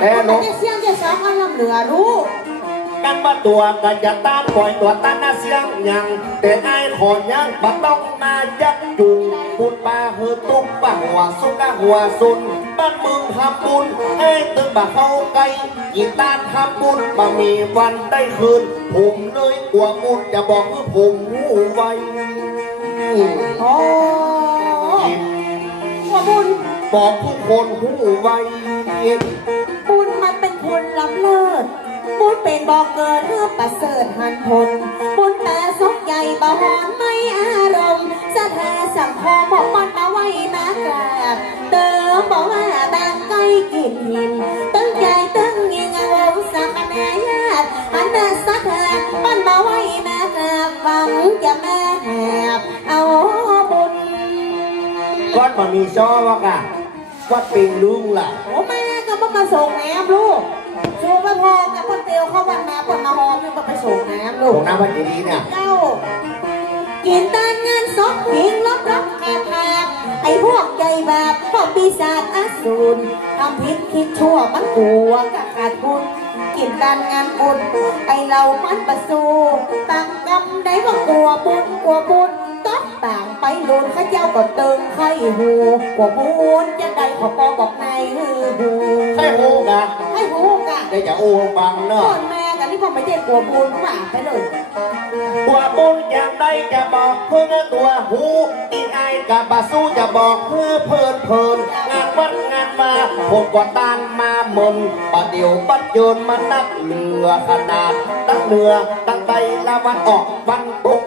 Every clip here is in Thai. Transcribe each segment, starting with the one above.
แต่มันลูกจะเสียงจะสองอันลำเหลือลูกกันมาตัวกันจะต้านปล่อยตัวต้านหน้าเสียงยังแต่ไอ้ขอยังบัต้องมายักจุงบุญปาเฮตุ้มปะหัวสุกะหัวสุนบ้านมึงทำบุญไอ้ตึงบะเข้าไกลกีตาทำบุญบะมีวันได้คืนผมเลยกลัวบุญจะบอกคือผมหูไวโอ้หัวบุญบอกทุกคนหูไว คนล้ำเลิศบุญเป็นบอกเกิดเพื่อประเสริฐหันพลบุญแต่สกใหญ่บหอนไม่อารมณ์สะแทสังคมบอกมันมาไว้มากราบเติมบอกว่าบางใกล้กินหินตั้งใจตั้งยิงวงสักนายาตอันนั้นสะแทมันมาไว้มากราบหวังจะแม่แหบเอาบุญก้อนมามีซ้อวะกะวัดปิงลุงล่ะโอ้แม่ก็ มามาส่งน้ำลูกสูบมาพอกับพ่อเตียวเข้าวันมาพ่อมาหอมยังมาไปส่งน้ำลูขอกงน้ำพันดีเนี่ย เจ้ากินตานงานศพพิงลบรับแอบแอบไอ้พวกใจบาปพวกปีศาจอสูรทำผิดคิดชั่วมันกลัวก็ขาดบุญกินตานงานบุญไอ้เรามันประสูต่างกรรมได้ก็กลัวบุญกลัวบุญ ต้องต่างไปลุนข้าเจ้าก็เติมไข่หูกลัวบุญจะได้ขอปอบอกในฮือหูให้โอ้กะให้หูกะได้จะโอ้บังเนาะก่อนแม่กันนี่ผมไม่ได้กลัวบุญหว่าไปเลยตัวบุญอย่างใดจะบอกเพื่อตัวหูอีไอกับบาสู้จะบอกเพื่อเพลินเพลินงานวัดงานมาผมก็ตานมาหมนประเดี๋ยวบัดโยนมานักเรือขนาดตั้งเหนือตั้งใตละวันออกวันตก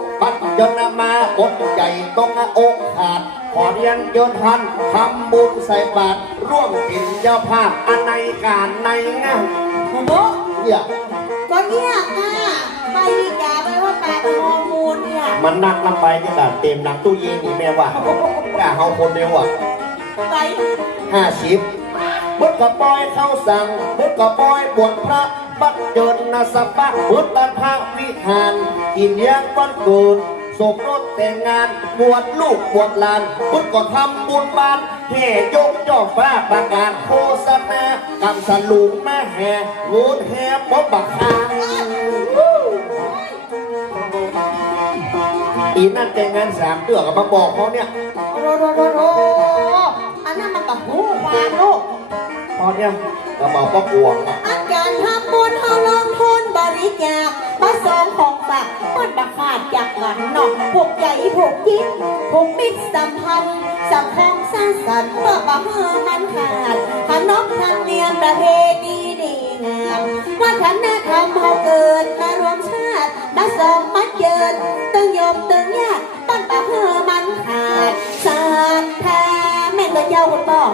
บัดยนต์มาอดใหญ่ต้องอกขาด ขอเรียนโยนทันทำบุญใส่บาตรร่วมเป็นเจ้าภาพอันในการในงานโอ้โหเนี่ยก็เนี่ยอะไปดีกาไปว่าปากฮอร์โมนเนี่ยมันนักลำไปจะแบบเต็มหนังตู้เย็นนี่แม่ว่ากล้าเอาคนเดียวอะไปห้าสิบบุตรกระปอยเข้าสั่งบุตรกระปอยบวชพระบัดเจินนาสปะบุตรตันพระวิหารกินเลี้ยงวันเกิด สมรสแต่งงานบวชลูกบวชหลานบุตรก็ทำบุญบานแห่ยกจ่อฟ้าประกาศโฆษณากำสลุงแม่แห่งูนแห่ป๊อบบักคางปีนั่นแต่งงานสามเดือนกับมาบอกเขาเนี่ยโรโรโรโรอันนั้นมันกับหูความลูกพอเนี่ยกระบอกก็กลัวอะ จากกันเนอกผูกใจผูกจิตผูกมิตรสัมพันธ์สังคมสร้างสรรค์เพื่อบังเอิญมันขาดขนบธรรมเนียมประเพณีดีงามวัฒนธรรมเขาเกิดมารวมชาตินักสองมัดเยินตึงโยมตึงญาติปั้นปะเพื่อมันขาดสานแท้แม่ตัวเจ้าคุณบอก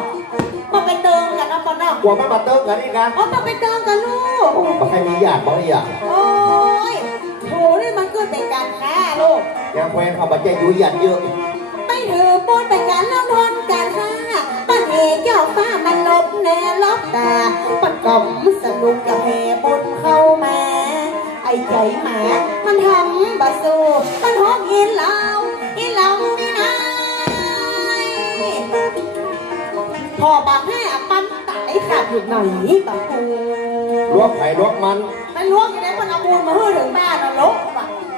มาไปเติมกันนะปอนเนาะกลัวไม่มาเติมกันนี่กันโอ้มาไปเติมกันลูกมาใครมีญาติบ้างอยากโอ้ ลูกแกแควนเขาบัจเจยุยญาติเยอะ ไม่ถือปูนเป็นการเล่าทนการค้าปันเหตุเจ้าฟ้ามันลบแน่ลบตาปันกล่อมสนุกกับแห่บุญเข้ามา ไอ้ใจหมา มันทำบาสูมันหอกอินเหลาอินเหลาไม่นายพอบักแห่ปั้นตายขาดอยู่ไหนบักกูลวกไผ่ลวกมัน มันล้วงอยู่ในคนเอาบูนมาเพื่อถึงบ้านนะลก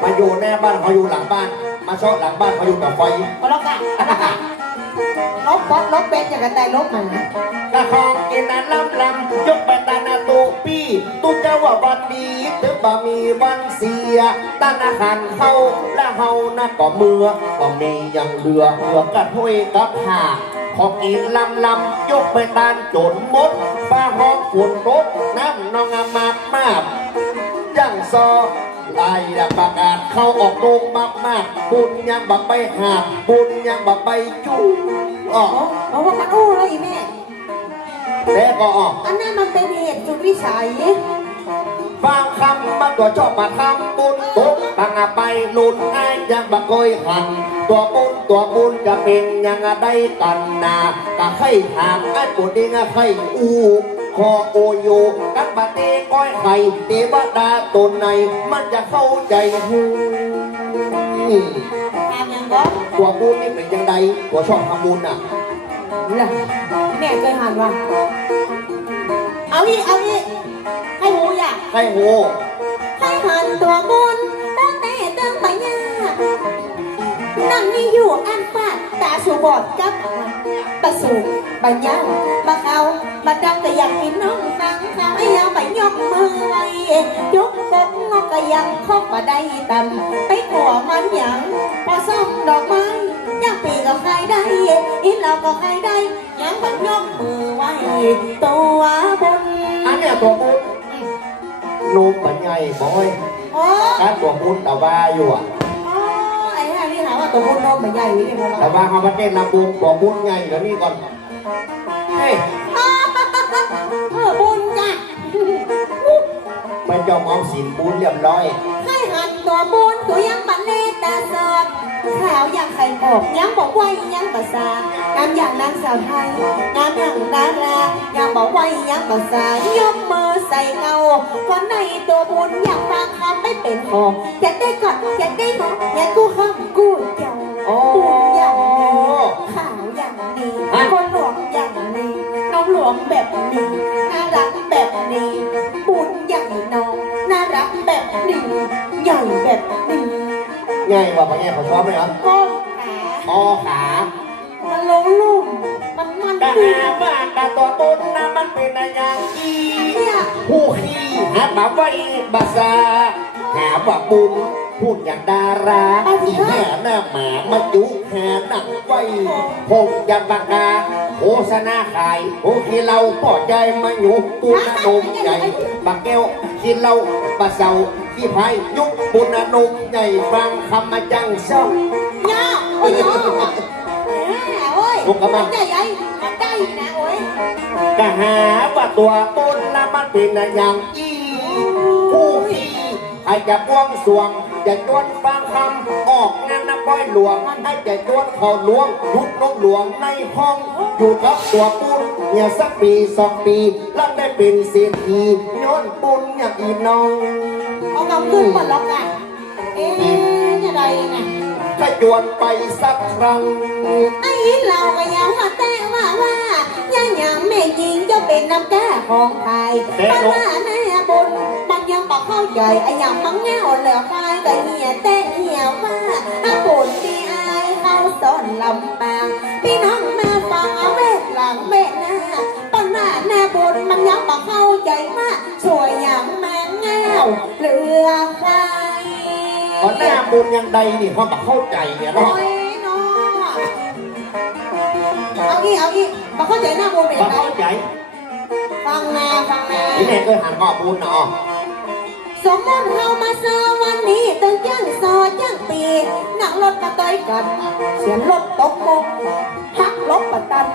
บักมาอยู่แน่บ้านเขาอยู่หลังบ้าน มาชอบหลังบ้านเขาอยู่กับไฟพอแล้วกันลบบอสลบเป็นอย่างกันแต่ลบหมากระคองกินนันลำลำยกไปตานาตูปี้ตุเจ้าว่าวันดีถึงบ่มีวันเสียตานาหันเข้าและเฮานะก็เมื่อก็มียังเหลือเหลือกระถ้วยกับหาของกินลำลำยกไปตานโจนมดฟ้าห้องฝนรถน้ำนองอามาดมากยังซอ ไล่ละประกาศเข้าออกโรงมากมากๆบุญยังบักไปหาบบุญยังบักไปจู้อ๋อเอาว่ามันอู้เลยอีแม่แต่ก็ออก อันนั้นมันเป็นเหตุสุดวิสัยบางคำมันตัวชอบมาทำบุญตุ๊กปังอาไปลุนไอ้ยังบักเคยหัน ตัวบุญตัวบุญจะเป็นยังได้กันนากะให้ถามไอ้ปุดเองอะให้อู คอโอโยกับบาเตก้อยไข่เทวดาตนในมันจะเข้าใจหูอืมทำยังก็ตัวบุญนี่เป็นยังไงตัวชอบทำบุญอะล่ะแม่เคยหันว่าอเอาอีกเอาอีกให้หูอยากใครโหให้หันตัวบนตั้งแต่เติมไปยากนั่งนี่อยู่อันฟาดตาสูบอดกับประสูบัญญังมา เขามาดังก็อยากให้น้องฟังเขาไอ้ยาวไปยกมือไว้ยกบกงอกก็ยังคบมาได้ต่ำไปขอมันหยังพอซ่อมดอกไม้ยังปีก็ใครได้อินเราก็ใครได้ยังบังยกมือไว้ตัวบนอันเนี้ยตัวบุญนูปัญญาบอยโอ้การตัวบุญแต่ว่าอยู่อะอ๋อไอ้ห่านี่ถามว่าตัวบุญนมเหมือนใหญ่วิเนี่ยมั้งแต่ว่าเขามาเต้นลำบุญตัวบุญไงเดี๋ยวนี้ก่อนเฮ้ เออบุญจ้ะไปจอมออมสินบุญเรียบร้อยให้หันตัวบุญตัวยังบันเลตาสอดขาวยังไข่ออกยังบอกไว้ยังภาษางามอย่างนางสาวไทยงามอย่างดารายังบอกไว้ยังภาษายกมือใส่เงาคนในตัวบุญอยากฟังคำไม่เป็นของอยากได้ก่อนอยากได้ของอยากกู้ข้ามกู้เจ้าโอ้บุญอย่างนี้ขาวอย่างนี้คนหลวงอย่างนี้น้องหลวงแบบนี้ ไงว่าปัญญาเขาชอบไหมครับก้มขาคอขามันลงลุ่มมันมันกะดีหาบ้านกะตัวบุญนะมันเป็นอะไรอย่างอีเนี่ยผู้ขี้หามาไว้บาซาหาว่าบุญพูดอย่างดาราอีแห่หน้าหมามายุแห่หนังไว้ผมจะบักกาโฆษณาขายโอเคเราพอใจมายุปุณนมใหญ่บักแก้วกินเราปะเสา ที่ไพยุปุณนมใหญ่ฟังคำมาจังซ่องย่าโอ้ยย่าแหมโอ้ยลูกกระบังใหญ่ใหญ่ได้นะโอ้ยกะหาว่าตัวตนนะมันเป็นอย่างอีผู้ที่ให้จะบวงสวงจะจวนฟังคำออกงานน้ำก้อยหลวงให้จะจวนเขาหลวงยุดน้องหลวงในห้อง อยู่กับตัวปุ้นเนี่ยสักปีสองปีแล้วได้เป็นเศรษฐีย้อนปุ้นอย่างอีน้อง เอากำขึ้นหมดหรอกอะเอ๊ะจะได้ไงถ้าจวนไปสักครั้ง ไอ้เราก็ยังว่าแต่ว่าว่ายังยังแม่จริงจะเป็นน้ำแก้ของไทยปัญหาแน่บุญมันยังบอกเข้าใจไอ้ยังมังเงาแล้วใครก็เหี่ยแต่เหี่ยวว่าอาบุญที่อายเขาสอนลำป เหลือใครตอนหน้าบุญยังใดนี่เขาบอกเข้าใจเนี่ยโอ้เนาะยเนาะเอาอีกเอาอีกมาเข้าใจหน้าบุญเป็นบอยังไงเข้าใจฟังนาฟังนาที่แม่เคยหันข้อบุญเนาะสมมติเรามาเซอวันนี้ตั้งจังซอจังปีนั่งรถมาต้อยกัน เสียงรถตกมกพักลบปะตัน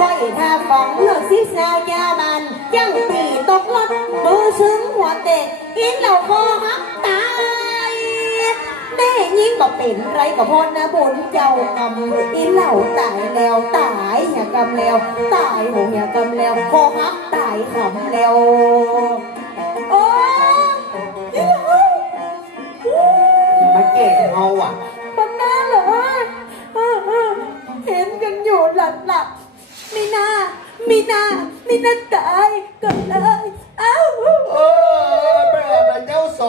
ก้อยท่าฟองเลือกซิสาวยาบันจังปีตกรถมือซึ้งหัวเตะ กินเหล่าคอหักตายแม่ยิ่งก็เป็นไรก็พ้นนะบุญเจ้ากำอีเหล่าตายแล้วตายอย่ากำแล้ว ตายโหอย่ากำแล้วคอหักตายขำแล้วโอ้ยมาเก่งเขาอะมันน่าเหรอเออเออเห็นกันอยู่หลับหลับมีหน้ามีหน้ามีหน้าตายกันเลยเอ้าเออแม่ น่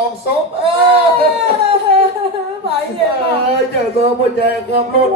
ะเจ้าสองศพเ